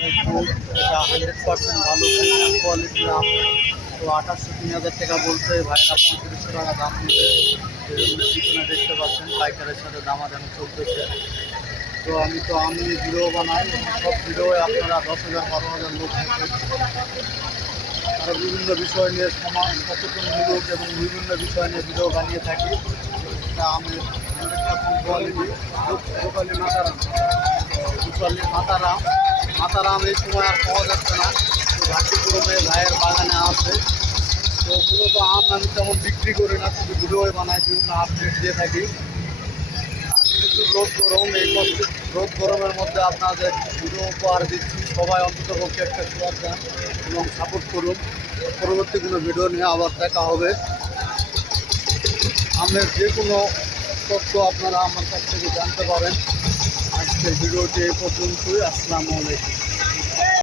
Hundred percent ভালো কোয়ালিটির আম তো আঠাশশো তিন হাজার টাকা বলতে ভাইরা পঁয়ত্রিশশো টাকা দাম পিছনে দেখতে পাচ্ছেন পাইকারের সাথে দামাদামি চলতেছে তো আমি তো আম ভিডিও বানাই সব ভিডিওয়ে আপনারা দশ হাজার বারো হাজার লোক আরও বিভিন্ন বিষয় নিয়ে সমাজ সচেতনমূলক এবং বিভিন্ন বিষয় নিয়ে ভিডিও বানিয়ে থাকি এটা পার্সেন্ট কোয়ালিটি রূপালি মাতারাম রূপালি মাতারাম মাতারাম এই সময় আর পাওয়া যাচ্ছে না। তো ঘাটিপুরমে ভাইয়ের বাগানে আছে। তো মূলত আম আমি তেমন বিক্রি করি না, শুধু ভিডিও বানাই, বিভিন্ন আপডেট দিয়ে থাকি। কিন্তু রোদ গরম, এই রোদ গরমের মধ্যে আপনাদের ভিডিও উপহার দিচ্ছি। সবাই অন্তত পক্ষে একটা শেয়ার দেন এবং সাপোর্ট করুন। পরবর্তী কোনো ভিডিও নিয়ে আবার দেখা হবে। আমের যে কোনো তথ্য আপনারা আমার কাছ থেকে জানতে পারেন। আজকের ভিডিওটি এই পর্যন্তই। আসসালামু আলাইকুম।